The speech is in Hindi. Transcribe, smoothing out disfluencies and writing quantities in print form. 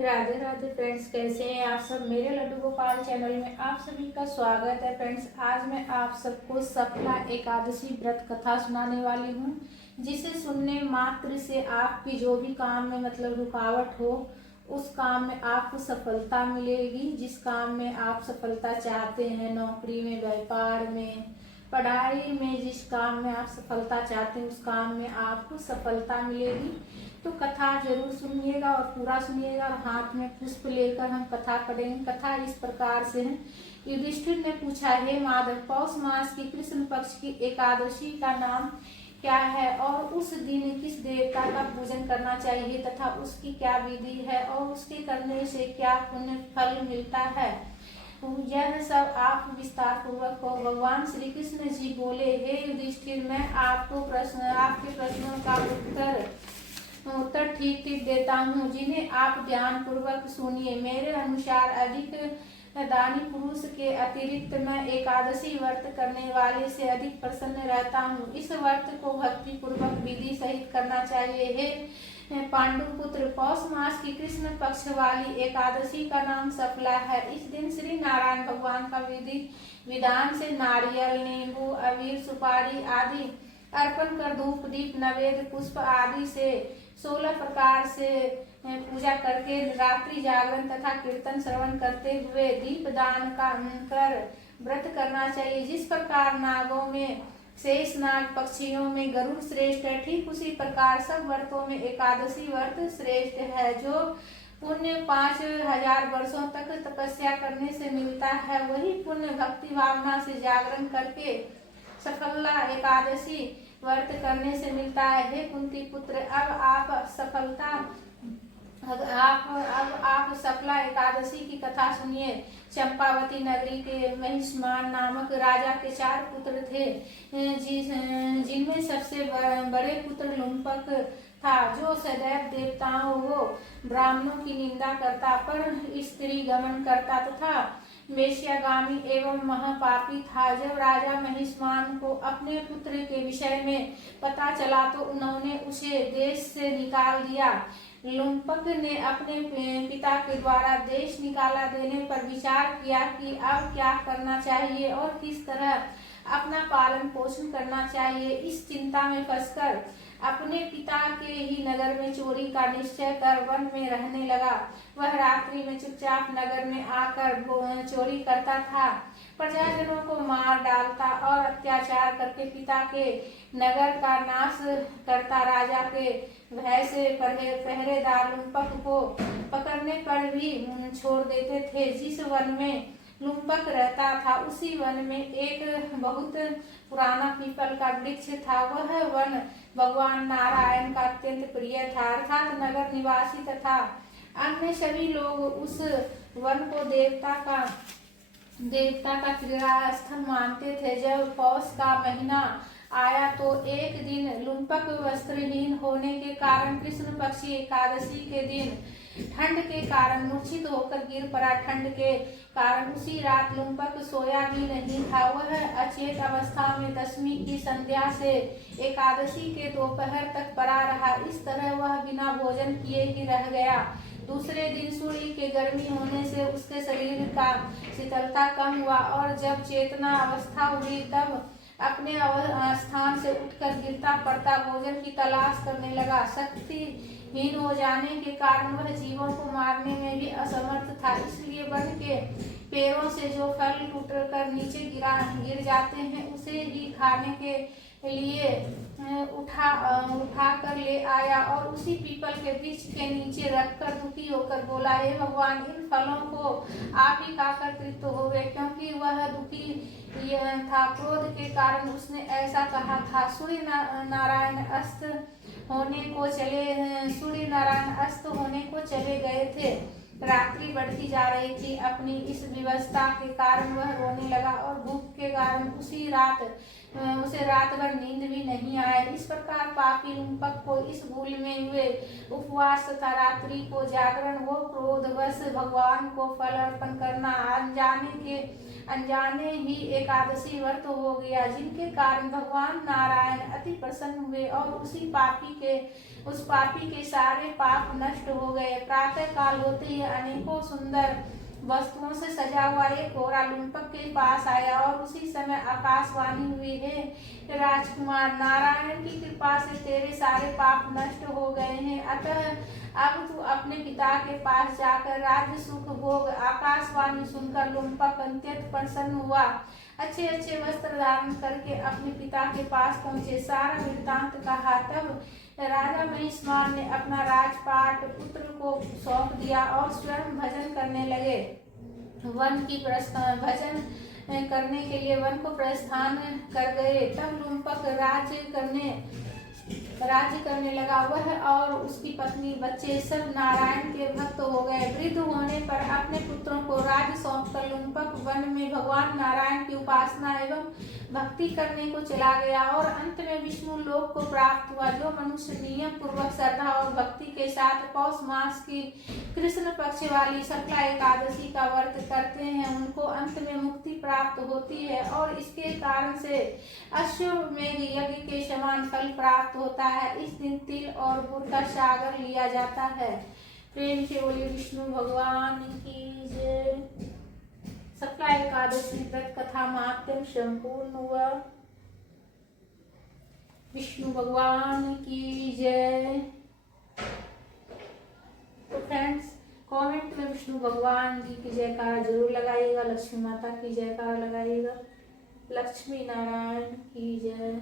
राधे राधे फ्रेंड्स, कैसे हैं आप सब। मेरे लड्डू गोपाल चैनल में आप सभी का स्वागत है। फ्रेंड्स, आज मैं आप सबको सफला एकादशी व्रत कथा सुनाने वाली हूँ, जिसे सुनने मात्र से आपकी जो भी काम में मतलब रुकावट हो, उस काम में आपको सफलता मिलेगी। जिस काम में आप सफलता चाहते हैं, नौकरी में, व्यापार में, पढ़ाई में, जिस काम में आप सफलता चाहते हैं उस काम में आपको सफलता मिलेगी। तो कथा जरूर सुनिएगा और पूरा सुनिएगा। और हाथ में पुष्प लेकर हम कथा पढ़ेंगे। कथा इस प्रकार से है। युधिष्ठिर ने पूछा, हे माधव, पौष मास की कृष्ण पक्ष की एकादशी का नाम क्या है और उस दिन किस देवता का पूजन करना चाहिए तथा उसकी क्या विधि है और उसके करने से क्या पुण्य फल मिलता है। यह सब आप विस्तार पूर्वक हो। भगवान श्री कृष्ण जी बोले, हे युधिष्ठिर, मैं आपको आपके प्रश्नों का उत्तर ठीक ठीक देता हूँ, जिन्हें आप ध्यान पूर्वक सुनिए। मेरे अनुसार अधिक दानी पुरुष के अतिरिक्त मैं एकादशी व्रत करने वाले से अधिक प्रसन्न रहता हूँ। इस व्रत को भक्ति पूर्वक विधि सहित करना चाहिए। हे पांडु पुत्र, पौष मास की कृष्ण पक्ष वाली एकादशी का नाम सफला है। इस दिन श्री नारायण भगवान का विधि विधान से नारियल, नींबू, अबीर, सुपारी आदि अर्पण कर धूप, दीप, नवेद, पुष्प आदि से 16 प्रकार से पूजा करके रात्रि जागरण तथा कीर्तन श्रवण करते हुए दीप दान का कर व्रत करना चाहिए। जिस प्रकार नागों में शेष नाग, पक्षियों में गरुड़ श्रेष्ठ है, ठीक उसी प्रकार सब व्रतों में एकादशी व्रत श्रेष्ठ है। जो पुण्य 5000 वर्षों तक तपस्या करने से मिलता है, वही पुण्य भक्ति भावना से जागरण करके सफला एकादशी व्रत करने से मिलता है। हे कुंती पुत्र, अब आप सफला एकादशी की कथा सुनिए। चंपावती नगरी के महिष्मान नामक राजा के 4 पुत्र थे, जिनमें सबसे बड़े पुत्र लुम्पक था, जो सदैव देवताओं व ब्राह्मणों की निंदा करता, पर स्त्री गमन करता तथा वेश्यागामी एवं महापापी था। जब राजा महिष्मान को अपने पुत्र के विषय में पता चला तो उन्होंने उसे देश से निकाल दिया। लुम्पक ने अपने पिता के द्वारा देश निकाला देने पर विचार किया कि अब क्या करना चाहिए और किस तरह अपना पालन पोषण करना चाहिए। इस चिंता में फंसकर अपने पिता के ही नगर में चोरी का निश्चय कर वन में रहने लगा। वह रात्रि में चुपचाप नगर में आकर चोरी करता था, प्रजाजनों को मार डालता और अत्याचार करके पिता के नगर का नाश करता। राजा के भय से पहरेदार लुम्पक को पकड़ने पर भी छोड़ देते थे। जिस वन में लुम्पक रहता था, उसी वन में एक बहुत पुराना पीपल का वृक्ष था। वह वन भगवान नारायण का अत्यंत प्रिय था, अर्थात नगर निवासी तथा अन्य सभी लोग उस वन को देवता का क्रीड़ा स्थल मानते थे। जब पौष का महीना आया तो एक दिन लुम्पक वस्त्रहीन होने के कारण कृष्ण पक्षी एकादशी के दिन ठंड के कारण मूर्छित होकर गिर पड़ा। ठंड के कारण उसी रात लुम्पक सोया भी नहीं था। वह अचेत अवस्था में 10वीं की संध्या से एकादशी के दोपहर तक पड़ा रहा। इस तरह वह बिना भोजन किए ही रह गया। दूसरे दिन सूर्य के गर्मी होने से उसके शरीर का शीतलता कम हुआ और जब चेतना अवस्था हुई तब अपने स्थान से उठकर गिरता पड़ता भोजन की तलाश करने लगा। शक्तिहीन हो जाने के कारण वह जीवों को मारने में भी असमर्थ था, इसलिए वन के पेड़ों से जो फल टूट कर नीचे गिर जाते हैं उसे ही खाने के लिए उठा कर ले आया और उसी पीपल के वृक्ष के नीचे रखकर दुखी होकर बोला, हे भगवान, इन फलों को आप ही खाकर तृप्त होवे। क्योंकि वह दुखी था, क्रोध के कारण उसने ऐसा कहा था। सूर्य नारायण अस्त होने को चले गए थे। रात्रि बढ़ती जा रही थी। अपनी इस विवशता के कारण वह रोने लगा और भूख के कारण उसे रात भर नींद भी नहीं आया। इस प्रकार पापी लुम्पक को इस भूल में हुए उपवास तथा रात्रि को जागरण व क्रोधवश भगवान को फल अर्पण करना अनजाने ही एकादशी व्रत हो गया, जिनके कारण भगवान नारायण अति प्रसन्न हुए और उस पापी के सारे पाप नष्ट हो गए। प्रातः काल होते ही अनेकों सुंदर वस्तुओं से सजा हुआ एक घोड़ा लुम्पक के पास आया और उसी समय आकाशवाणी हुई, हे राजकुमार, नारायण की कृपा से तेरे सारे पाप नष्ट हो गए हैं, अतः अब तू अपने पिता के पास जाकर राज्य सुख भोग। आकाशवाणी सुनकर लुम्पक अत्यंत प्रसन्न हुआ, अच्छे अच्छे वस्त्र धारण करके अपने पिता के पास पहुंचे। सारा वृत्तांत कहा। तब राजा महिष्मान ने अपना राजपाट पुत्र को सौंप दिया और स्वयं भजन करने लगे। भजन करने के लिए वन को प्रस्थान कर गए। तब लुम्पक राज्य करने लगा। वह और उसकी पत्नी बच्चे सब नारायण के भक्त हो गए। वृद्ध होने पर अपने पुत्रों को राज्य सौंपकर लुम्पक वन में भगवान नारायण की उपासना एवं भक्ति करने को चला गया और अंत में विष्णु लोक को प्राप्त हुआ। जो मनुष्य नियम पूर्वक श्रद्धा और भक्ति के साथ पौष मास की कृष्ण पक्ष वाली शुक्ला एकादशी का व्रत करते हैं, उनको अंत में मुक्ति प्राप्त होती है और इसके कारण से अश्वमेध यज्ञ के समान फल प्राप्त होता है। इस दिन तिल और गुड़ का सागर लिया जाता है। प्रेम से बोलिए विष्णु भगवान की जय। शुक्ला एकादशी व्रत कथा महात्म्य संपूर्ण हुआ। विष्णु भगवान की जय। तो फ्रेंड्स, कमेंट में विष्णु भगवान जी की जयकारा जरूर लगाइएगा, लक्ष्मी माता की जयकारा लगाइएगा, लक्ष्मी नारायण की जय।